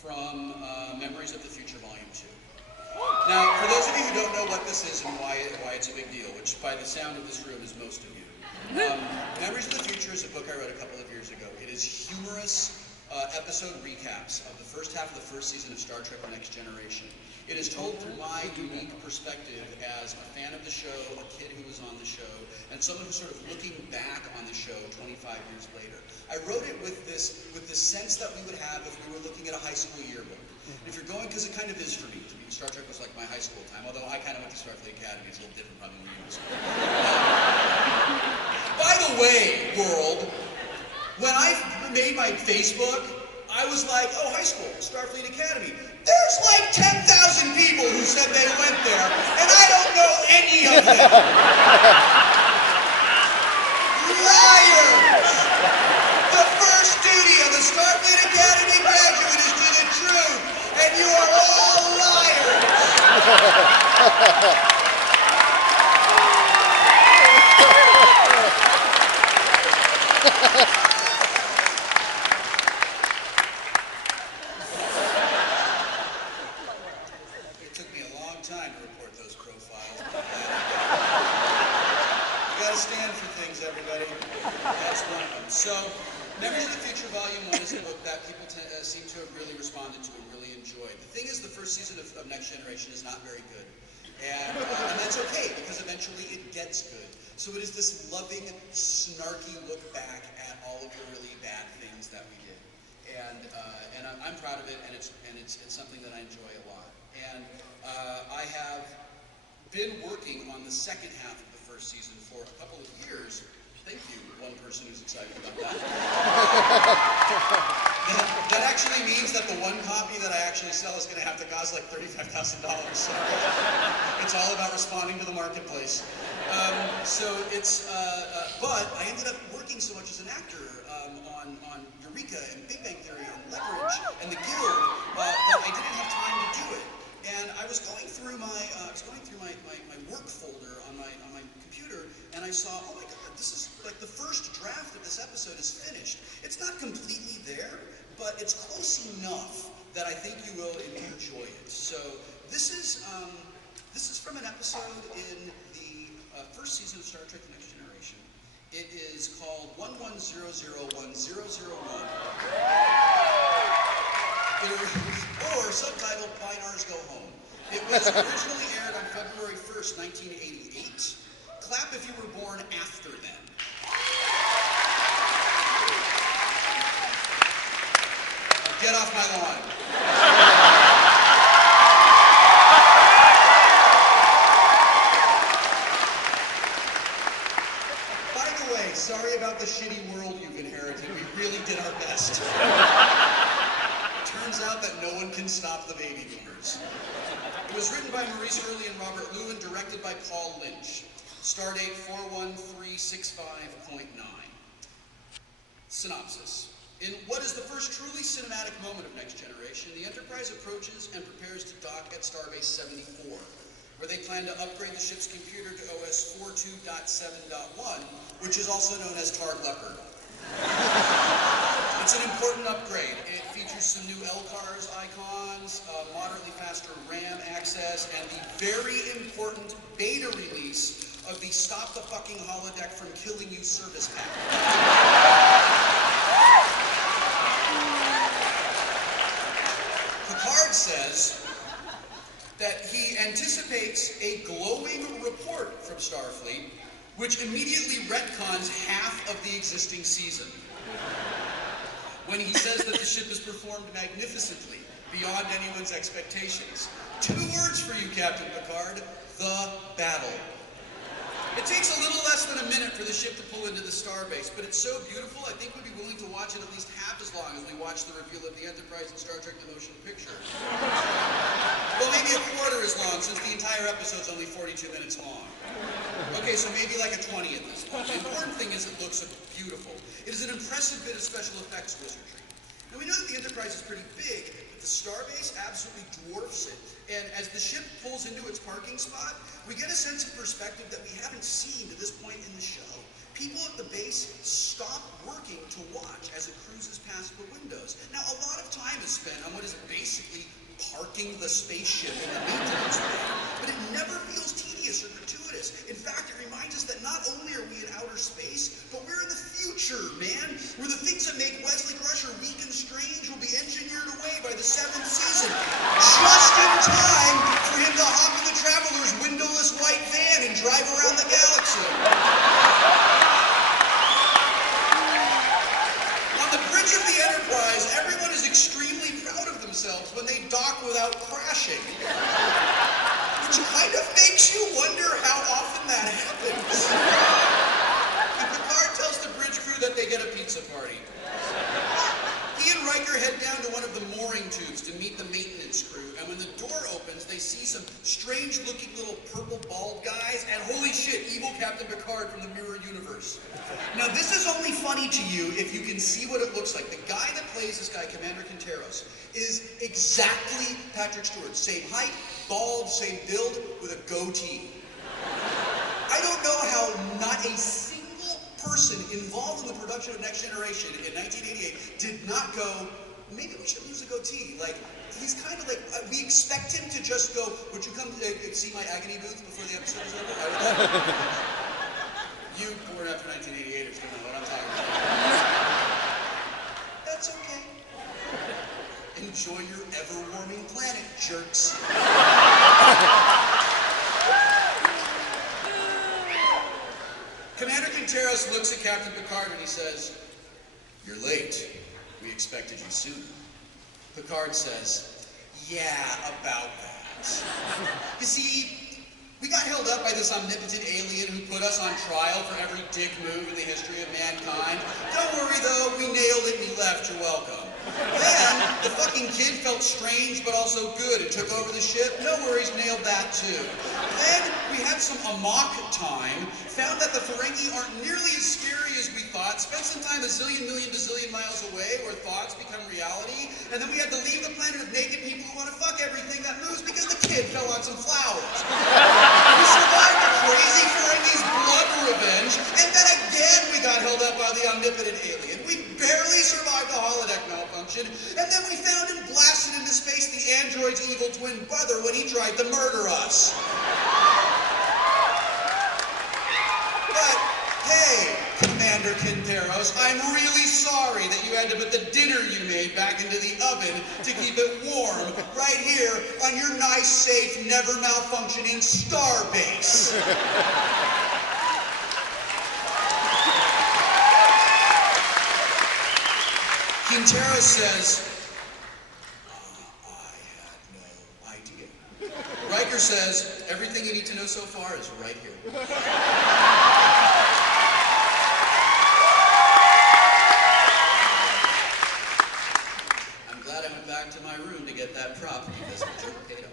from Memories of the Future Vol.2. Now, for those of you who don't know what this is and why it's a big deal, which by the sound of this room is most of you, Memories of the Future is a book I read a couple of years ago. It is humorous episode recaps of the first half of the first season of Star Trek: The Next Generation. It is told through my unique perspective as a fan of the show, a kid who was on the show, and someone who's sort of looking back on the show 25 years later. I wrote it with the sense that we would have if we were looking at a high school yearbook. If you're going, because it kind of is for me. To me, Star Trek was like my high school time, although I kind of went to Starfleet Academy. It's a little different probably than you. By the way, world, when I made my Facebook, I was like, oh, high school, Starfleet Academy. There's like 10,000 people who said they went there, and I don't know any of them. Liars! The first duty of a Starfleet Academy graduate is to the truth, and you are all liars! It took me a long time to report those profiles. You gotta stand for things, everybody. That's one of them. So, Memories of the Future Volume 1 is a book that people seem to have really responded to and really enjoyed. The thing is, the first season of Next Generation is not very good. And that's okay, because eventually it gets good. So it is this loving, snarky look back at all of the really bad things that we did. And I'm proud of it, and it's something that I enjoy a lot. And I have been working on the second half of the first season for a couple of years. Thank you, one person who's excited about that. That actually means that the one copy that I actually sell is going to have to cost like $35,000. So it's all about responding to the marketplace. But I ended up working so much as an actor on Eureka and Big Bang Theory and Leverage and The Guild that I didn't have time to do it. And I was going through my work folder on my computer, and I saw, oh my God, this is like the first draft of this episode is finished. It's not completely there, but it's close enough that I think you will enjoy it. So this is from an episode in the first season of Star Trek: The Next Generation. It is called 11001001. Or subtitled Binars Go Home. It was originally aired on February 1st, 1988. Clap if you were born after then. Get off my lawn. By the way, sorry about the shitty world you've inherited. We really did our best. Turns out that no one can stop the baby boomers. It was written by Maurice Hurley and Robert Lewin, directed by Paul Lynch. Stardate 41365.9. Synopsis. In what is the first truly cinematic moment of Next Generation, the Enterprise approaches and prepares to dock at Starbase 74, where they plan to upgrade the ship's computer to OS 42.7.1, which is also known as Tarred Leopard. It's an important upgrade. It features some new LCARS icons, moderately faster RAM access, and the very important beta release of the Stop the Fucking Holodeck from Killing You service pack. Picard says that he anticipates a glowing report from Starfleet, which immediately retcons half of the existing season. When he says that the ship has performed magnificently, beyond anyone's expectations. 2 words for you, Captain Picard: the battle. It takes a little less than a minute for the ship to pull into the starbase, but it's so beautiful, I think we'd be willing to watch it at least half as long as we watch the reveal of the Enterprise in Star Trek: The Motion Picture. Well, maybe a quarter as long, since the entire episode's only 42 minutes long. Okay, so maybe like a 20 at this point. The important thing is it looks beautiful. It is an impressive bit of special effects wizardry. Now, we know that the Enterprise is pretty big, but the starbase absolutely dwarfs it. And as the ship pulls into its parking spot, we get a sense of perspective that we haven't seen to this point in the show. people at the base stop working to watch as it cruises past the windows. Now, a lot of time is spent on what is basically parking the spaceship in the maintenance bay, but it never feels tedious or gratuitous. In fact, it reminds us that not only are we in outer space, but we're in the future, man, where the things that make Wesley Crusher weak and strange will be engineered away by the 7th season, just in time for him to hop in the Traveler's windowless white van and drive around the galaxy. On the bridge of the Enterprise, everyone is extremely proud of themselves when they dock without crashing, which kind of makes you wonder how often that happens. And Picard tells the bridge crew that they get a pizza party. He and Riker head down to one of the mooring tubes to meet the maintenance crew, and when the door opens, they see some strange-looking little purple bald guys, and holy shit, evil Captain Picard from the Mirror Universe. Now, this is only funny to you if you can see what it looks like. The guy that plays this guy, Commander Quinteros, is exactly Patrick Stewart. Same height, bald, same build, with a goatee. I don't know how not a single person involved in the production of Next Generation in 1988 did not go, maybe we should lose a goatee. Like, he's kind of like, we expect him to just go, would you come see my agony booth before the episode is over? You born after 1988 don't know what I'm talking about. That's okay. Enjoy your ever-warming planet, jerks. Commander Quinteros looks at Captain Picard and he says, "You're late. We expected you sooner." Picard says, "Yeah, about that." You see, we got held up by this omnipotent alien who put us on trial for every dick move in the history of mankind. Don't worry though, we nailed it and we left. You're welcome. Then, the fucking kid felt strange but also good and took over the ship. No worries, nailed that too. Then, we had some amok time, found that the Ferengi aren't nearly as scary as we thought, spent some time a zillion million bazillion miles away where thoughts become reality, and then we had to leave the planet of naked people who want to fuck everything that moves because the kid fell on some flowers. We survived the crazy Ferengi's blood revenge, and then again we got held up by the omnipotent alien. We barely survived the holodeck malfunction, and then we found and blasted into space the android's evil twin brother when he tried to murder us. But, hey, Commander Quinteros, I'm really sorry that you had to put the dinner you made back into the oven to keep it warm right here on your nice, safe, never malfunctioning star base. Quinteros says, I had no idea. Riker says, everything you need to know so far is right here. I'm glad I went back to my room to get that prop because the joke paid off.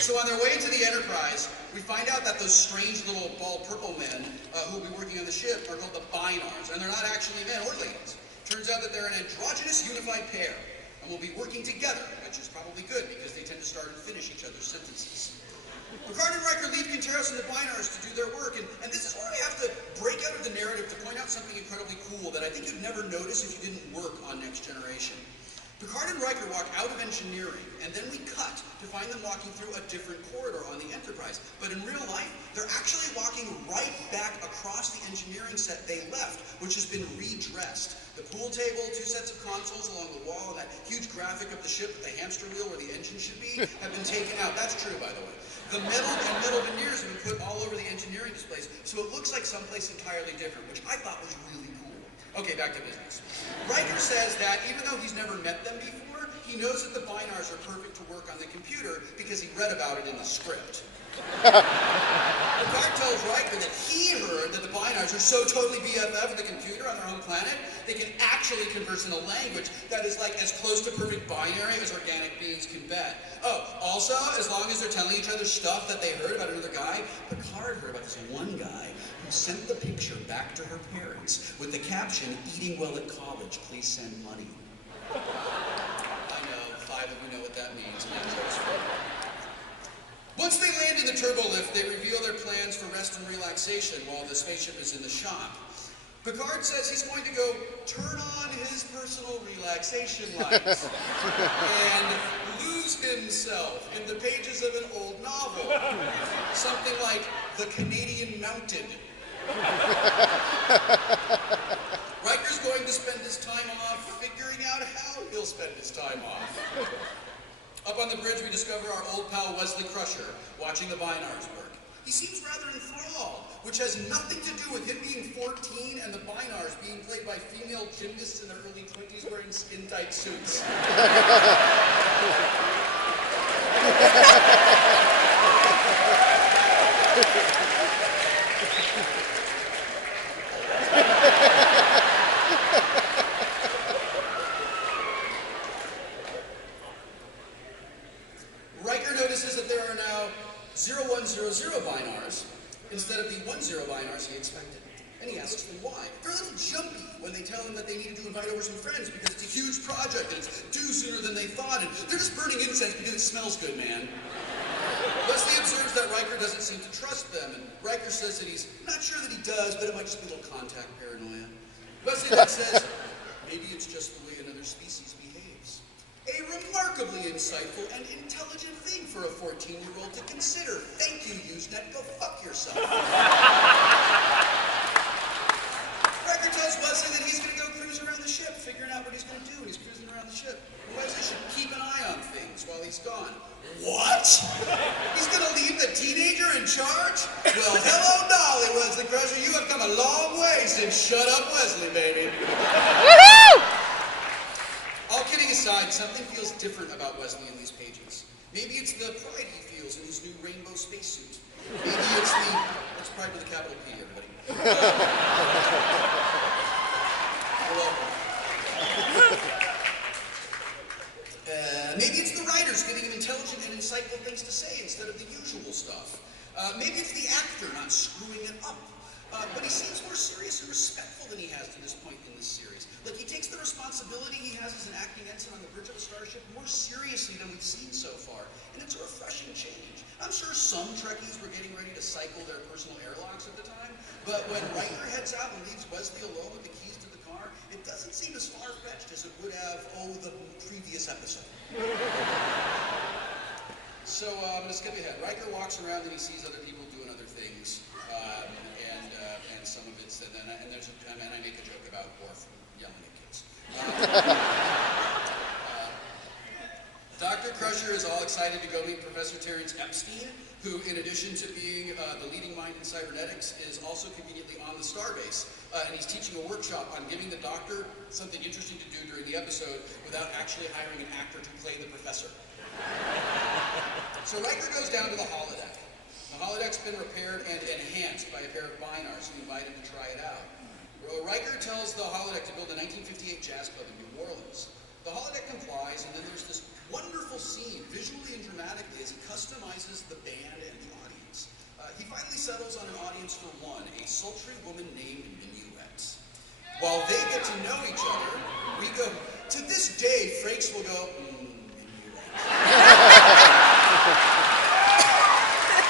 So on their way to the Enterprise, we find out that those strange little bald purple men who will be working on the ship are called the Binars, and they're not actually men or ladies. Turns out that they're an androgynous unified pair, and will be working together, which is probably good because they tend to start and finish each other's sentences. Picard and Riker leave Quinteros and the Binars to do their work, and this is where I have to break out of the narrative to point out something incredibly cool that I think you'd never notice if you didn't work on Next Generation. Picard and Riker walk out of engineering, and then we cut to find them walking through a different corridor on the Enterprise. But in real life, they're actually walking right back across the engineering set they left, which has been redressed. The pool table, 2 sets of consoles along the wall, and that huge graphic of the ship with the hamster wheel where the engine should be have been taken out. That's true, by the way. The metal and metal veneers have been put all over the engineering displays, so it looks like someplace entirely different, which I thought was really cool. Okay, back to business. Riker says that even though he's never met them before, he knows that the Binars are perfect to work on the computer because he read about it in the script. Picard tells Riker that he heard that the Binars are so totally BFF with the computer on their own planet, they can actually converse in a language that is like as close to perfect binary as organic beings can bet. Oh, also, as long as they're telling each other stuff that they heard about another guy, Picard heard about this one guy who sent the picture back to her parents with the caption, "Eating well at college, please send money." I know, 5 of you know what that means. Once they land in the turbolift, they reveal their plans for rest and relaxation while the spaceship is in the shop. Picard says he's going to go turn on his personal relaxation lights and lose himself in the pages of an old novel. Something like The Canadian Mounted. Riker's going to spend his time off figuring out how he'll spend his time off. Up on the bridge, we discover our old pal Wesley Crusher watching the Bynars work. He seems rather enthralled, which has nothing to do with him being 14 and the Bynars being played by female gymnasts in their early 20s wearing skin-tight suits. Riker notices that there are now 0100 Bynars instead of the 10 Bynars he expected. And he asks them why. They're a little jumpy when they tell him that they need to invite over some friends because it's a huge project and it's due sooner than they thought, and they're just burning incense because it smells good, man. Wesley observes that Riker doesn't seem to trust them, and Riker says that he's not sure that he does, but it might just be a little contact paranoia. Wesley then says, maybe it's just the way another species behaves. A remarkably insightful and intelligent thing for a 14-year-old to consider. Thank you, Usenet. Go fuck yourself. Riker tells Wesley that he's going to go cruise around the ship, figuring out what he's going to do when he's cruising around the ship. Wesley should keep an eye on things while he's gone. What? He's going to leave the teenager in charge? Well, hello, Dolly, Wesley Crusher. You have come a long way since Shut Up Wesley, baby. Woohoo! All kidding aside, something feels different about Wesley in these pages. Maybe it's the pride he feels in his new rainbow spacesuit. Maybe it's the... That's pride with a capital P, everybody. Maybe it's the writers giving him intelligent and insightful things to say instead of the usual stuff. Maybe it's the actor not screwing it up. But he seems more serious and respectful than he has to this point in this series. Like, he takes the responsibility he has as an acting ensign on the bridge of a starship more seriously than we've seen so far. And it's a refreshing change. I'm sure some Trekkies were getting ready to cycle their personal airlocks at the time, but when Riker heads out and leaves Wesley alone with the keys to the car, it doesn't seem as far-fetched as it would have, the previous episode. So I'm going to skip ahead. Riker walks around and he sees other people doing other things, and some of it's, and I make a joke about Worf yelling at kids. Dr. Crusher is all excited to go meet Professor Terrence Epstein, who, in addition to being the leading mind in cybernetics, is also conveniently on the starbase. And he's teaching a workshop on giving the doctor something interesting to do during the episode without actually hiring an actor to play the professor. So Riker goes down to the holodeck. The holodeck's been repaired and enhanced by a pair of Bynars who invite him to try it out. Riker tells the holodeck to build a 1958 jazz club in New Orleans. The holodeck complies, and then there's this wonderful scene, visually and dramatically, as he customizes the band and the audience. He finally settles on an audience for one, a sultry woman named Minuet. While they get to know each other, we go, to this day, Frakes will go, Minuet.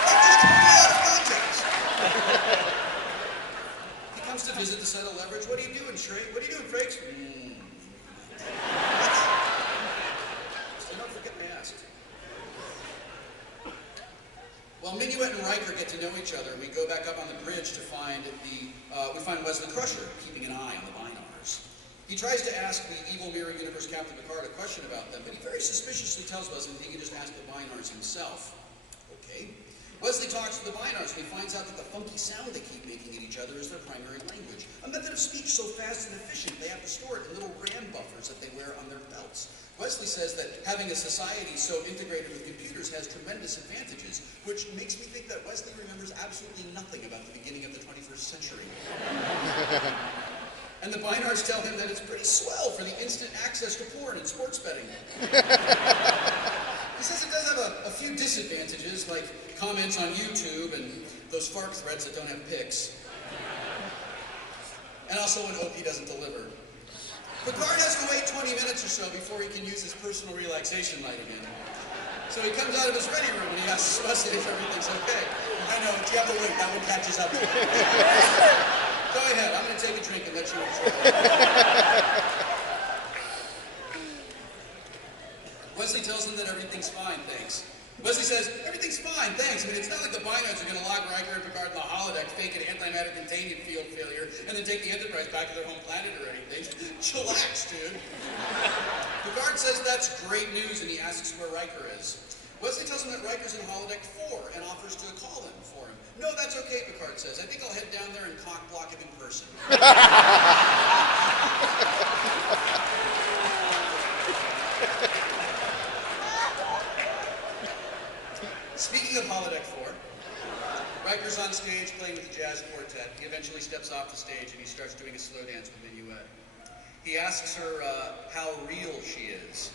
Like, just totally out of context. He comes to visit the set of Leverage. What are you doing, Shrek? What are you doing, Frakes? Don't forget I asked. While Minuet and Riker get to know each other, we go back up on the bridge to find we find Wesley Crusher keeping an eye on the Bynars. He tries to ask the evil Mirror Universe Captain Picard a question about them, but he very suspiciously tells Wesley that he can just ask the Bynars himself. Okay. Wesley talks to the Bynars and he finds out that the funky sound they keep making at each other is their primary language. A method of speech so fast and efficient they have to store it in little RAM buffers that they wear on their belts. Wesley says that having a society so integrated with computers has tremendous advantages, which makes me think that Wesley remembers absolutely nothing about the beginning of the 21st century. And the Bynars tell him that it's pretty swell for the instant access to porn and sports betting. He says it does have a few disadvantages, like comments on YouTube and those FARC threads that don't have pics. And also when OP doesn't deliver. Picard has to wait 20 minutes or so before he can use his personal relaxation light again. So he comes out of his ready room and he asks Wesley if everything's okay. I know, you have to wait, that one catches up to you. Go ahead, I'm going to take a drink and let you enjoy it. Wesley tells him that everything's fine, thanks. Wesley says, everything's fine, thanks. I mean, it's not like the Binodes are going to lock Riker and Picard in the holodeck, fake an antimatter containment field failure, and then take the Enterprise back to their home planet or anything. Chillax, dude. Picard says that's great news, and he asks where Riker is. Wesley tells him that Riker's in holodeck 4 and offers to call him for him. No, that's okay, Picard says. I think I'll head down there and cock block him in person. Speaking of holodeck 4, Riker's on stage playing with the jazz quartet. He eventually steps off the stage and he starts doing a slow dance with Minuet. He asks her how real she is.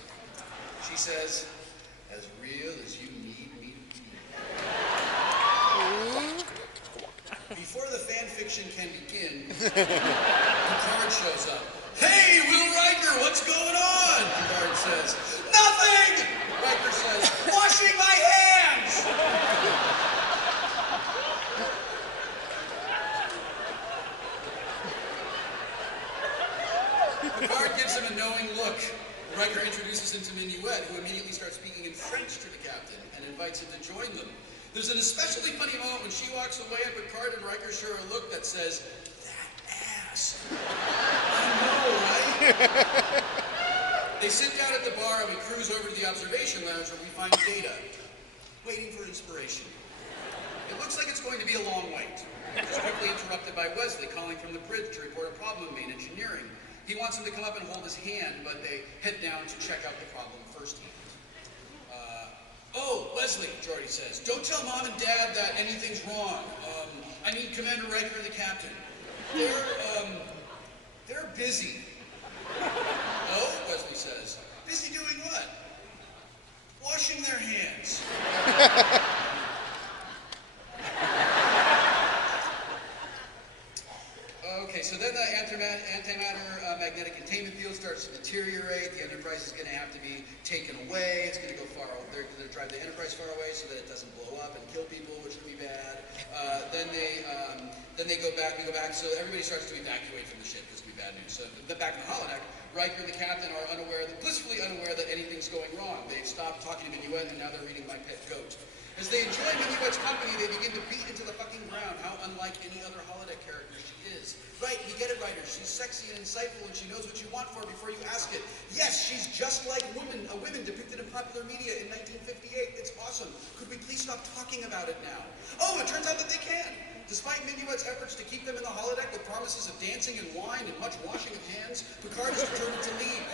She says, as real as you need me to be. Before the fan fiction can begin, Picard shows up. Hey, Wil Riker, what's going on? Picard says, nothing! Riker says, washing my hands! Picard gives him a knowing look. Riker introduces him to Minuet, who immediately starts speaking in French to the captain and invites him to join them. There's an especially funny moment when she walks away and Picard and Riker share a look that says, that ass. I know, right? They sit down at the bar and we cruise over to the observation lounge where we find Data, waiting for inspiration. It looks like it's going to be a long wait. It's quickly interrupted by Wesley calling from the bridge to report a problem in main engineering. He wants him to come up and hold his hand, but they head down to check out the problem firsthand. Oh, Wesley, Geordi says, don't tell Mom and Dad that anything's wrong. I mean Commander Riker and the captain. They're busy. Oh, Wesley says, busy doing what? Washing their hands. Okay, so then the antimatter magnetic containment field starts to deteriorate. The Enterprise is going to have to be taken away. It's going to go far. They're going to drive the Enterprise far away so that it doesn't blow up and kill people, which would be bad. Then they go back. We go back. So everybody starts to evacuate from the ship. This would be bad news. So back in the holodeck, Riker and the captain are blissfully unaware that anything's going wrong. They've stopped talking to Minuet and now they're reading My Pet Goat. As they enjoy Minuet's company, they begin to beat into the fucking ground how unlike any other holodeck character she is. Right, you get it, writers. She's sexy and insightful and she knows what you want for her before you ask it. Yes, she's just like women depicted in popular media in 1958. It's awesome. Could we please stop talking about it now? Oh, it turns out that they can. Despite Minuet's efforts to keep them in the holodeck with promises of dancing and wine and much washing of hands, Picard is determined to leave.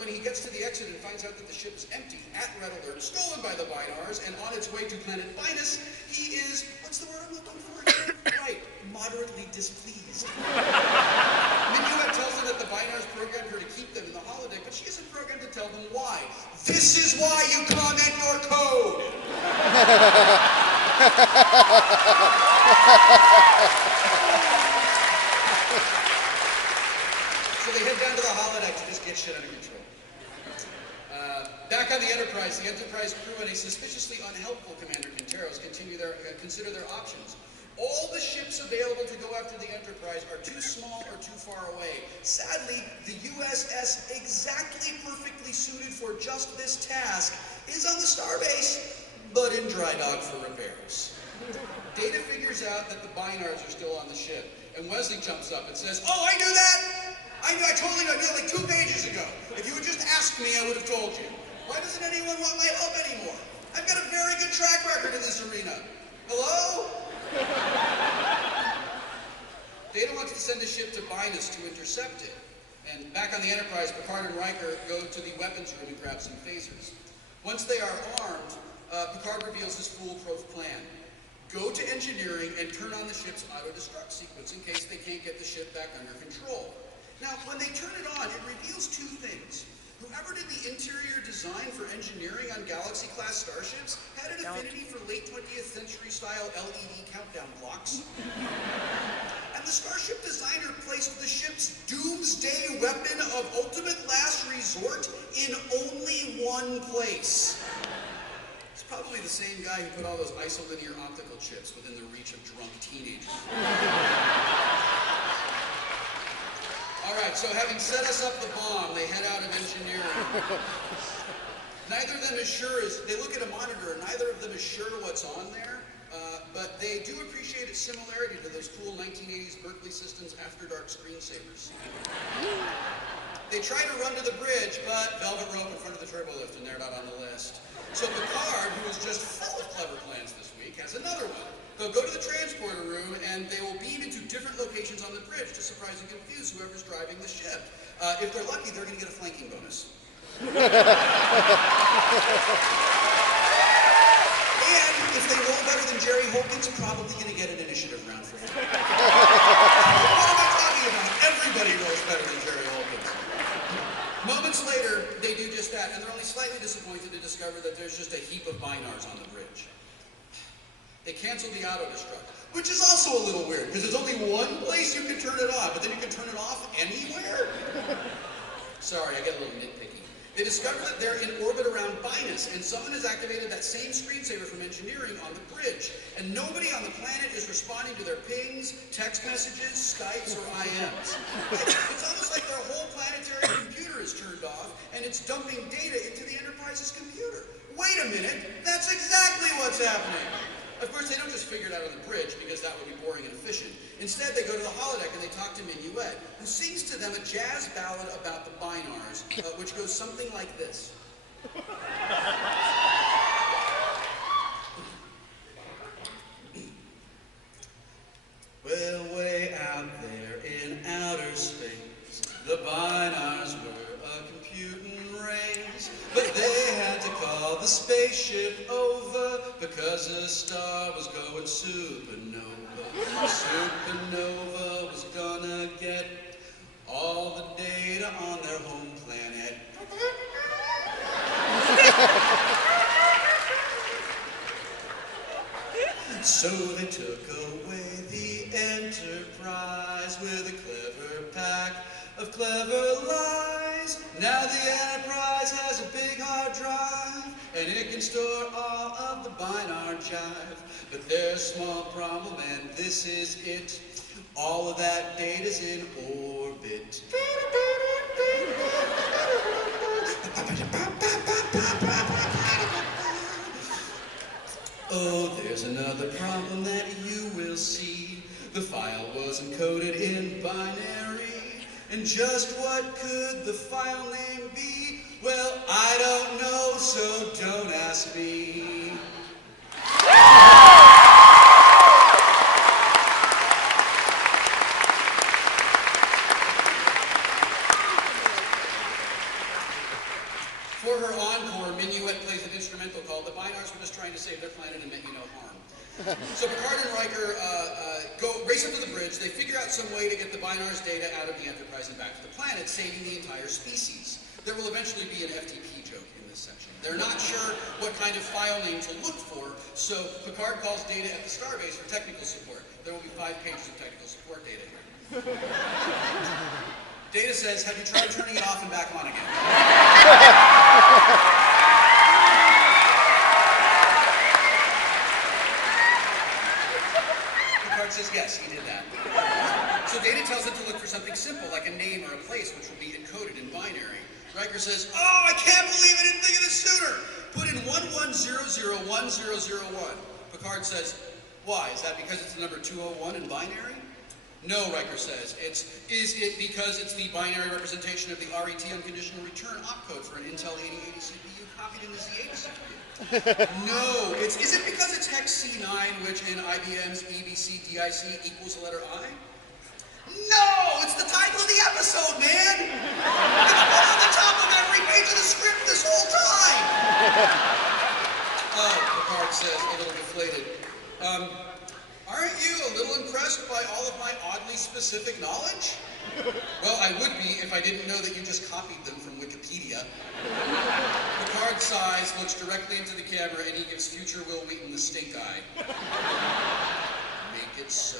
When he gets to the exit and finds out that the ship is empty, at red alert, stolen by the Binars, and on its way to planet Binus, he is, what's the word I'm looking for again? Right, moderately displeased. Minuet tells him that the Binars programmed her to keep them in the holodeck, but she isn't programmed to tell them why. This is why you comment your code! So they head down to the holodeck to just get shit under control. Back on the Enterprise crew and a suspiciously unhelpful Commander Quinteros consider their options. All the ships available to go after the Enterprise are too small or too far away. Sadly, the USS, exactly perfectly suited for just this task, is on the starbase, but in dry dock for repairs. Data figures out that the Binars are still on the ship, and Wesley jumps up and says, oh, I knew that! I totally knew, I knew it like 2 pages ago. If you had just asked me, I would have told you. Why doesn't anyone want my help anymore? I've got a very good track record in this arena. Hello? Data wants to send a ship to Binus to intercept it. And back on the Enterprise, Picard and Riker go to the weapons room and grab some phasers. Once they are armed, Picard reveals his foolproof plan. Go to engineering and turn on the ship's auto-destruct sequence in case they can't get the ship back under control. Now, when they turn it on, it reveals 2 things. Whoever did the interior design for engineering on Galaxy-class starships had an affinity for late 20th century style LED countdown clocks. And the starship designer placed the ship's doomsday weapon of ultimate last resort in only one place. It's probably the same guy who put all those isolinear optical chips within the reach of drunk teenagers. All right, so having set us up the bomb, they head out of engineering. Neither of them is sure, they look at a monitor, and neither of them is sure what's on there, but they do appreciate its similarity to those cool 1980s Berkeley Systems After Dark screensavers. They try to run to the bridge, but velvet rope in front of the turbo lift, and they're not on the list. So Picard, who is just full of clever plans this week, has another one. They'll go to the transporter room, and they will beam into different locations on the bridge to surprise and confuse whoever's driving the ship. If they're lucky, they're going to get a flanking bonus. And if they roll better than Jerry Holkins, probably going to get an initiative round for him. What am I talking about? Everybody rolls better than Jerry Holkins. Moments later, they do just that, and they're only slightly disappointed to discover that there's just a heap of binars on the bridge. They canceled the auto-destruct, which is also a little weird, because there's only one place you can turn it on, but then you can turn it off anywhere? Sorry, I get a little nitpicky. They discover that they're in orbit around Binus, and someone has activated that same screensaver from engineering on the bridge. And nobody on the planet is responding to their pings, text messages, Skypes, or IMs. It's almost like their whole planetary computer is turned off, and it's dumping data into the Enterprise's computer. Wait a minute, that's exactly what's happening. Of course, they don't just figure it out on the bridge, because that would be boring and efficient. Instead, they go to the holodeck and they talk to Minuet, who sings to them a jazz ballad about the binars, which goes something like this. Well, way out there in outer space, the binars were a computing race, but they had to call the spaceship over because a star was going supernova. Supernova was gonna get all the data on their home planet. So they took away the Enterprise with a clever pack of clever lies. Now the Enterprise has a big hard drive, and it can store all of the binar jive. But there's a small problem, and this is it. All of that data's in orbit. Oh, there's another problem that you will see. The file was encoded in binary. And just what could the file name be? Well, I don't know, so don't ask me. For her encore, Minuet plays an instrumental called "The Binars Were Just Trying to Save Their Planet and Meant You No Harm." So Picard and Riker race up to the bridge. They figure out some way to get the binars data out of the Enterprise and back to the planet, saving the entire species. There will eventually be an FTP joke in this section. They're not sure what kind of file name to look for, so Picard calls Data at the Starbase for technical support. There will be 5 pages of technical support data here. Data says, "Have you tried turning it off and back on again?" Picard says, yes, he did that. So Data tells it to look for something simple, like a name or a place, which will be encoded in binary. Riker says, "Oh, I can't believe I didn't think of this sooner. Put in 11001001. Picard says, "Why? Is that because it's the number 201 in binary?" No, Riker says. Is it because it's the binary representation of the RET unconditional return opcode for an Intel 8080 CPU copied in the Z80 CPU? No, is it because it's hex C9, which in IBM's EBC DIC equals the letter I? No, it's the title of the episode, man! It's been on the top of every page of the script this whole time! Oh, Picard says, a little deflated. Aren't you a little impressed by all of my oddly specific knowledge? Well, I would be if I didn't know that you just copied them from Wikipedia. Picard sighs, looks directly into the camera, and he gives future Wil Wheaton the stink eye. Make it so.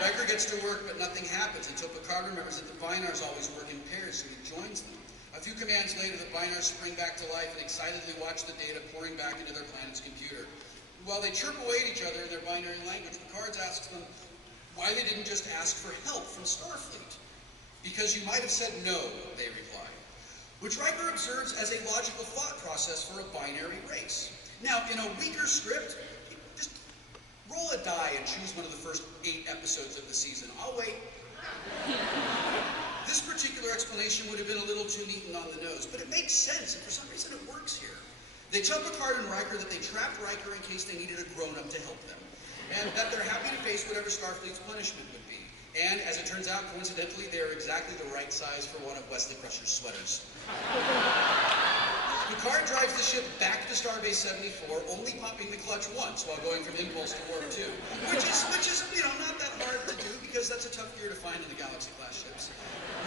Riker gets to work, but nothing happens until Picard remembers that the binars always work in pairs, so he joins them. A few commands later, the binars spring back to life and excitedly watch the data pouring back into their planet's computer. While they chirp away at each other in their binary language, Picard asks them why they didn't just ask for help from Starfleet. Because you might have said no, they reply. Which Riker observes as a logical thought process for a binary race. Now, in a weaker script, just roll a die and choose one of the first 8 episodes of the season. I'll wait. This particular explanation would have been a little too neat and on the nose, but it makes sense, and for some reason it works here. They tell Picard and Riker that they trapped Riker in case they needed a grown-up to help them, and that they're happy to face whatever Starfleet's punishment would be. And, as it turns out, coincidentally, they are exactly the right size for one of Wesley Crusher's sweaters. Picard drives the ship back to Starbase 74, only popping the clutch once while going from impulse to warp 2, which is not that hard to do because that's a tough gear to find in the Galaxy-class ships.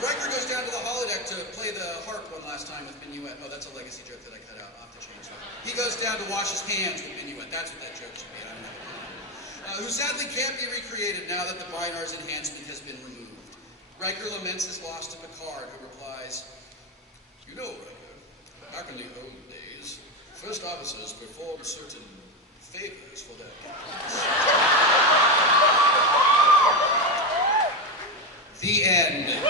Riker goes down to the holodeck to play the harp one last time with Minuet. Oh, that's a legacy joke that I cut out. I'll have to change that. He goes down to wash his hands with Minuet. That's what that joke should be. I don't know. Who sadly can't be recreated now that the Binar's enhancement has been removed. Riker laments his loss to Picard, who replies, "You know, Riker, back in the old days, first officers performed certain favors for their captains." The end.